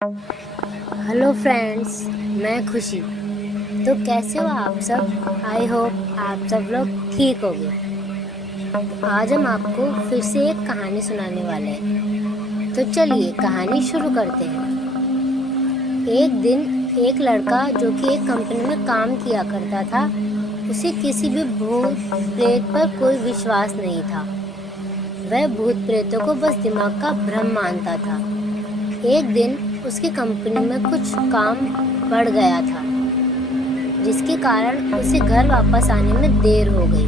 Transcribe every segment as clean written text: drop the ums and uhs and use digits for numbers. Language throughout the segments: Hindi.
हेलो फ्रेंड्स, मैं खुशी। तो कैसे हो आप सब? आई होप आप सब लोग ठीक होंगे। आज हम आपको फिर से एक कहानी सुनाने वाले हैं। तो चलिए कहानी शुरू करते हैं। एक दिन एक लड़का जो कि एक कंपनी में काम किया करता था, उसे किसी भी भूत प्रेत पर कोई विश्वास नहीं था। वह भूत प्रेतों को बस दिमाग का भ्रम मानता था। एक दिन उसकी कंपनी में कुछ काम बढ़ गया था, जिसके कारण उसे घर वापस आने में देर हो गई।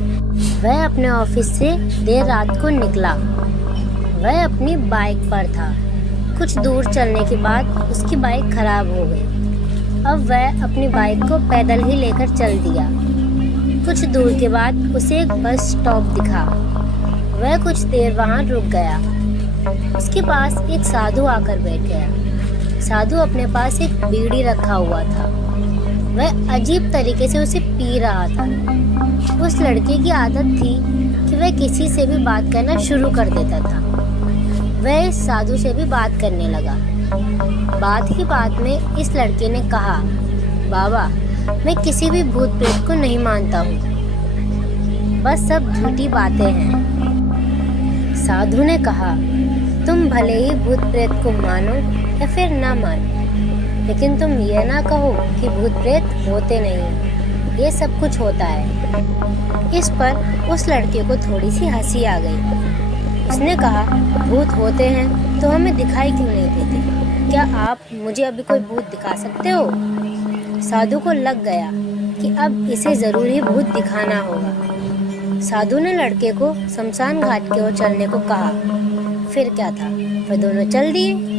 वह अपने ऑफिस से देर रात को निकला। वह अपनी बाइक पर था। कुछ दूर चलने के बाद उसकी बाइक खराब हो गई। अब वह अपनी बाइक को पैदल ही लेकर चल दिया। कुछ दूर के बाद उसे एक बस स्टॉप दिखा। वह कुछ देर वहां रुक गया। उसके पास एक साधु आकर बैठ गया। साधु अपने पास एक बीड़ी रखा हुआ था। वह अजीब तरीके से उसे पी रहा था। उस लड़के की आदत थी कि वह किसी से भी बात करना शुरू कर देता था। वह इस साधु से भी बात करने लगा। बात ही बात में इस लड़के ने कहा, बाबा, मैं किसी भी भूत प्रेत को नहीं मानता हूँ, बस सब झूठी बातें हैं। साधु ने कहा, तुम भले ही भूत प्रेत को मानो या फिर ना मानो, लेकिन तुम ये ना कहो कि भूत प्रेत होते नहीं, ये सब कुछ होता है। इस पर उस लड़के को थोड़ी सी हंसी आ गई। उसने कहा, भूत होते हैं तो हमें दिखाई क्यों नहीं देते? क्या आप मुझे अभी कोई भूत दिखा सकते हो? साधु को लग गया कि अब इसे ज़रूर ही भूत दिखाना होगा। साधु ने लड़के को शमशान घाट की ओर चलने को कहा। फिर क्या था, वे दोनों चल दिए।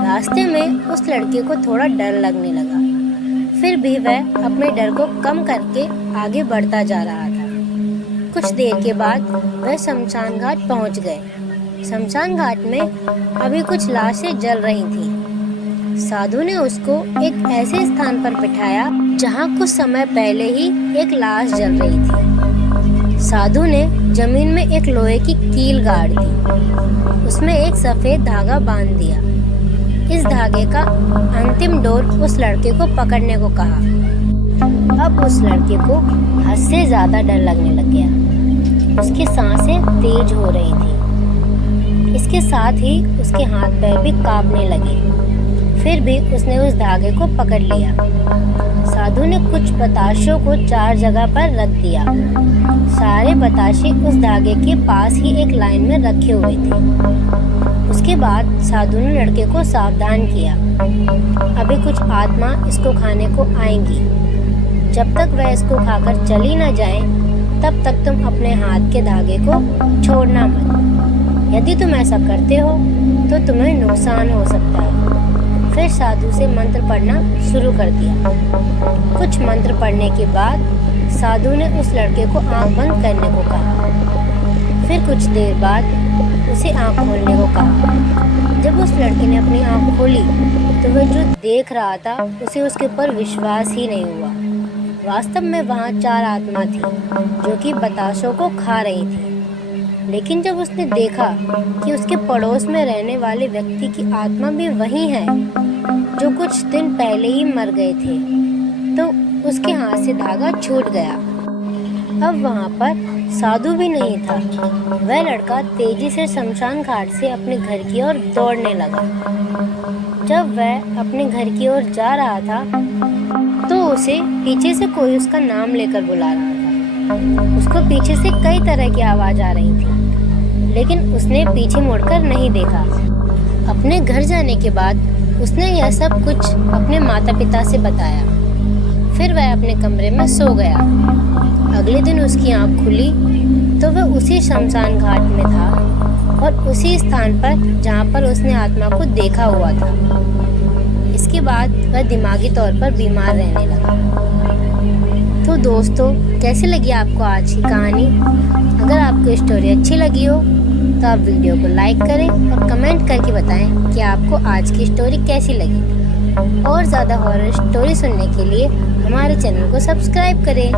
रास्ते में उस लड़के को थोड़ा डर लगने लगा, फिर भी वह अपने डर को कम करके आगे बढ़ता जा रहा था। कुछ देर के बाद वह शमशान घाट पहुंच गए। शमशान घाट में अभी कुछ लाशें जल रही थीं। साधु ने उसको एक ऐसे स्थान पर बिठाया जहां कुछ समय पहले ही एक लाश जल रही थी। साधु ने जमीन में एक लोहे की कील गाड़ दी। उसमें एक सफेद धागा बांध दिया। इस धागे का अंतिम डोर उस लड़के को पकड़ने को कहा। अब उस लड़के को हद से ज्यादा डर लगने लग गया। उसकी सांसें तेज हो रही थी। इसके साथ ही उसके हाथ पैर भी कांपने लगे। फिर भी उसने उस धागे को पकड़ लिया। साधु ने कुछ बताशों को 4 जगह पर रख दिया। सारे बताशे उस धागे के पास ही एक लाइन में रखे हुए थे। उसके बाद साधु ने लड़के को सावधान किया, अभी कुछ आत्मा इसको खाने को आएंगी। जब तक वह इसको खाकर चली न जाए, तब तक तुम अपने हाथ के धागे को छोड़ना मत। यदि तुम ऐसा करते हो तो तुम्हें नुकसान हो सकता है। फिर साधु से मंत्र पढ़ना शुरू कर दिया। कुछ मंत्र पढ़ने के बाद साधु ने उस लड़के को आंख बंद करने को कहा। फिर कुछ देर बाद उसे आंख खोलने को कहा। जब उस लड़के ने अपनी आंख खोली तो वह जो देख रहा था उसे उसके ऊपर विश्वास ही नहीं हुआ। वास्तव में वहाँ 4 आत्मा थी जो कि बताशों को खा रही थी। लेकिन जब उसने देखा कि उसके पड़ोस में रहने वाले व्यक्ति की आत्मा भी वही है जो कुछ दिन पहले ही मर गए थे, तो उसके हाथ से धागा छूट गया। अब वहाँ पर साधु भी नहीं था। वह लड़का तेजी से शमशान घाट से अपने घर की ओर दौड़ने लगा। जब वह अपने घर की ओर जा रहा था तो उसे पीछे से कोई उसका नाम लेकर बुला रहा था। उसको पीछे से कई तरह की आवाज आ रही थी, लेकिन उसने पीछे मुड़कर नहीं देखा। अपने घर जाने के बाद उसने यह सब कुछ अपने माता पिता से बताया। फिर वह अपने कमरे में सो गया। अगले दिन उसकी आंख खुली तो वह उसी शमशान घाट में था और उसी स्थान पर जहाँ पर उसने आत्मा को देखा हुआ था। इसके बाद वह दिमागी तौर पर बीमार रहने लगा। तो दोस्तों, कैसी लगी आपको आज की कहानी? अगर आपको स्टोरी अच्छी लगी हो तो आप वीडियो को लाइक करें और कमेंट करके बताएं कि आपको आज की स्टोरी कैसी लगी। और ज़्यादा हॉरर स्टोरी सुनने के लिए हमारे चैनल को सब्सक्राइब करें।